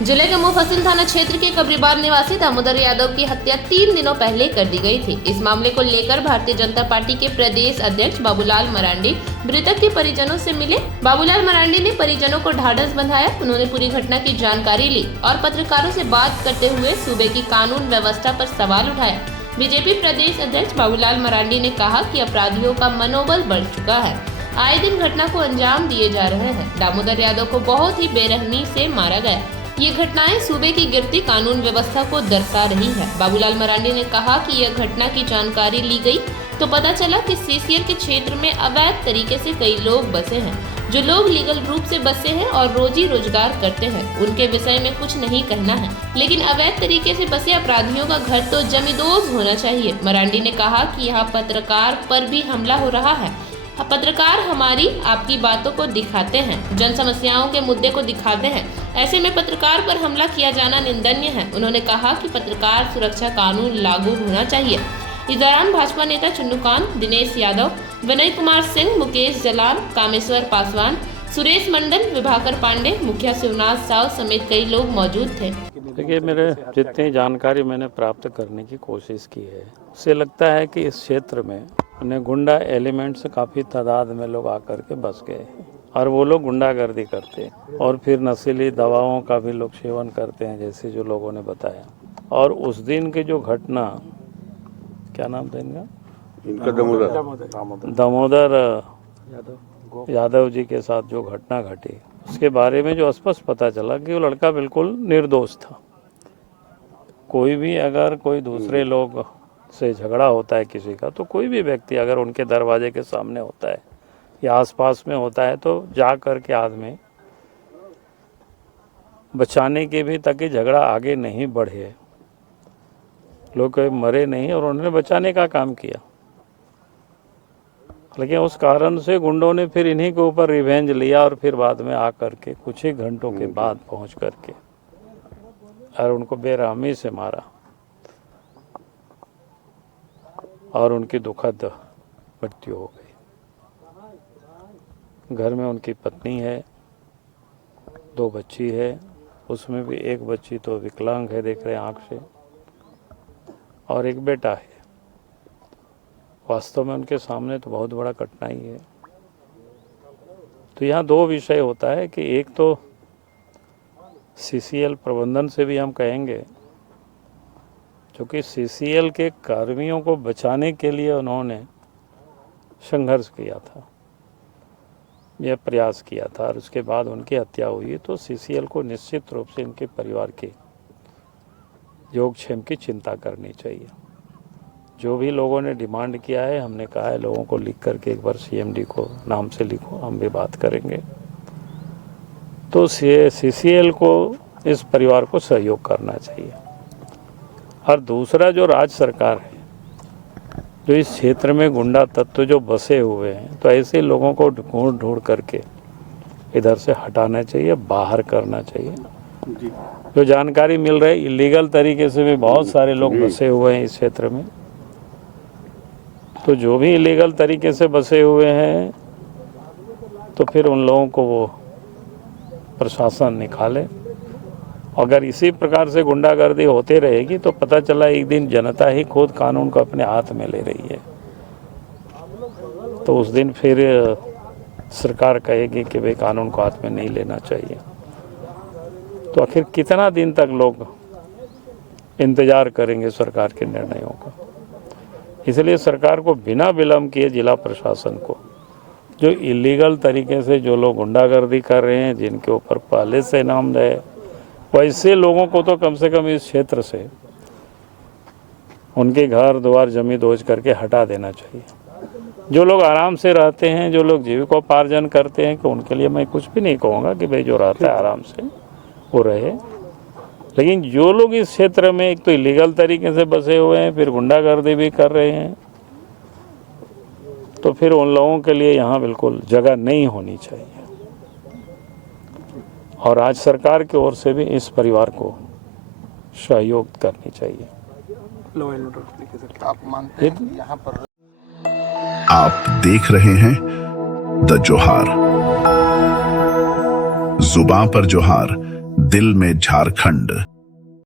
जिले के मुफस्सिल थाना क्षेत्र के कब्रिबार निवासी दामोदर यादव की हत्या 3 दिनों पहले कर दी गई थी। इस मामले को लेकर भारतीय जनता पार्टी के प्रदेश अध्यक्ष बाबूलाल मरांडी मृतक के परिजनों से मिले। बाबूलाल मरांडी ने परिजनों को ढाढ़स बंधाया। उन्होंने पूरी घटना की जानकारी ली और पत्रकारों से बात करते हुए सूबे की कानून व्यवस्था पर सवाल उठाया। बीजेपी प्रदेश अध्यक्ष बाबूलाल मरांडी ने कहा कि अपराधियों का मनोबल बढ़ चुका है, आए दिन घटना को अंजाम दिए जा रहे हैं। दामोदर यादव को बहुत ही बेरहमी से मारा गया। ये घटनाएं सूबे की गिरती कानून व्यवस्था को दर्शा रही है। बाबूलाल मरांडी ने कहा कि यह घटना की जानकारी ली गई तो पता चला कि सीसीएल के क्षेत्र में अवैध तरीके से कई लोग बसे हैं। जो लोग लीगल रूप से बसे हैं और रोजी रोजगार करते हैं, उनके विषय में कुछ नहीं कहना है, लेकिन अवैध तरीके से बसे अपराधियों का घर तो जमींदोज होना चाहिए। मरांडी ने कहा कि यहाँ पत्रकार पर भी हमला हो रहा है। पत्रकार हमारी आपकी बातों को दिखाते हैं, जन समस्याओं के मुद्दे को दिखाते हैं, ऐसे में पत्रकार पर हमला किया जाना निंदनीय है। उन्होंने कहा कि पत्रकार सुरक्षा कानून लागू होना चाहिए। इस दौरान भाजपा नेता चुन्नूकांत, दिनेश यादव, विनय कुमार सिंह, मुकेश जलाल, कामेश्वर पासवान, सुरेश मंडल, विभाकर पांडे, मुखिया शिवनाथ साव समेत कई लोग मौजूद थे। देखिए, मेरे जितनी जानकारी मैंने प्राप्त करने की कोशिश की है, उससे लगता है कि इस क्षेत्र में उन्हें गुंडा एलिमेंट्स काफ़ी तादाद में लोग आकर के बस गए हैं और वो लोग गुंडागर्दी करते हैं और फिर नशीली दवाओं का भी लोग सेवन करते हैं, जैसे जो लोगों ने बताया। और उस दिन की जो घटना, क्या नाम था इनका, दामोदर यादव जी के साथ जो घटना घटी, उसके बारे में जो स्पष्ट पता चला कि वो लड़का बिल्कुल निर्दोष था। कोई भी अगर कोई दूसरे लोग से झगड़ा होता है किसी का, तो कोई भी व्यक्ति अगर उनके दरवाजे के सामने होता है या आसपास में होता है तो जा कर के आदमी बचाने के भी, ताकि झगड़ा आगे नहीं बढ़े, लोग कोई मरे नहीं, और उन्होंने बचाने का काम किया। लेकिन उस कारण से गुंडों ने फिर इन्हीं के ऊपर रिवेंज लिया और फिर बाद में आकर के कुछ ही घंटों के बाद पहुंच करके और उनको बेरहमी से मारा और उनकी दुखद मृत्यु हो गई। घर में उनकी पत्नी है, 2 बच्ची है, उसमें भी एक बच्ची तो विकलांग है, देख रहे हैं आँख से, और एक बेटा है। वास्तव में उनके सामने तो बहुत बड़ा कठिनाई है। तो यहाँ 2 विषय होता है कि एक तो सीसीएल प्रबंधन से भी हम कहेंगे, क्योंकि सीसीएल के कर्मियों को बचाने के लिए उन्होंने संघर्ष किया था, यह प्रयास किया था, और उसके बाद उनकी हत्या हुई। तो सीसीएल को निश्चित रूप से इनके परिवार के योगक्षेम की चिंता करनी चाहिए। जो भी लोगों ने डिमांड किया है, हमने कहा है लोगों को लिख करके एक बार सीएमडी को नाम से लिखो, हम भी बात करेंगे। तो सीसीएल को इस परिवार को सहयोग करना चाहिए। और दूसरा, जो राज्य सरकार है, जो इस क्षेत्र में गुंडा तत्व जो बसे हुए हैं, तो ऐसे लोगों को ढूंढ करके इधर से हटाना चाहिए, बाहर करना चाहिए। जो जानकारी मिल रही, इलीगल तरीके से भी बहुत सारे लोग बसे हुए हैं इस क्षेत्र में। तो जो भी इलीगल तरीके से बसे हुए हैं, तो फिर उन लोगों को वो प्रशासन निकाले। अगर इसी प्रकार से गुंडागर्दी होते रहेगी तो पता चला एक दिन जनता ही खुद कानून को अपने हाथ में ले रही है, तो उस दिन फिर सरकार कहेगी कि भाई कानून को हाथ में नहीं लेना चाहिए। तो आखिर कितना दिन तक लोग इंतजार करेंगे सरकार के निर्णयों का। इसलिए सरकार को बिना विलंब किए जिला प्रशासन को, जो इलीगल तरीके से जो लोग गुंडागर्दी कर रहे हैं, जिनके ऊपर पहले से नाम रहे, वैसे लोगों को तो कम से कम इस क्षेत्र से उनके घर द्वार जमींदोज करके हटा देना चाहिए। जो लोग आराम से रहते हैं, जो लोग जीविकोपार्जन करते हैं, कि उनके लिए मैं कुछ भी नहीं कहूँगा कि भाई जो रहता है आराम से वो रहे। लेकिन जो लोग इस क्षेत्र में एक तो इलीगल तरीके से बसे हुए हैं, फिर गुंडागर्दी भी कर रहे हैं, तो फिर उन लोगों के लिए यहाँ बिल्कुल जगह नहीं होनी चाहिए। और आज सरकार की ओर से भी इस परिवार को सहयोग करनी चाहिए। आप मानते हैं यहाँ पर आप देख रहे हैं द जोहार, जुबां पर जोहार, दिल में झारखंड।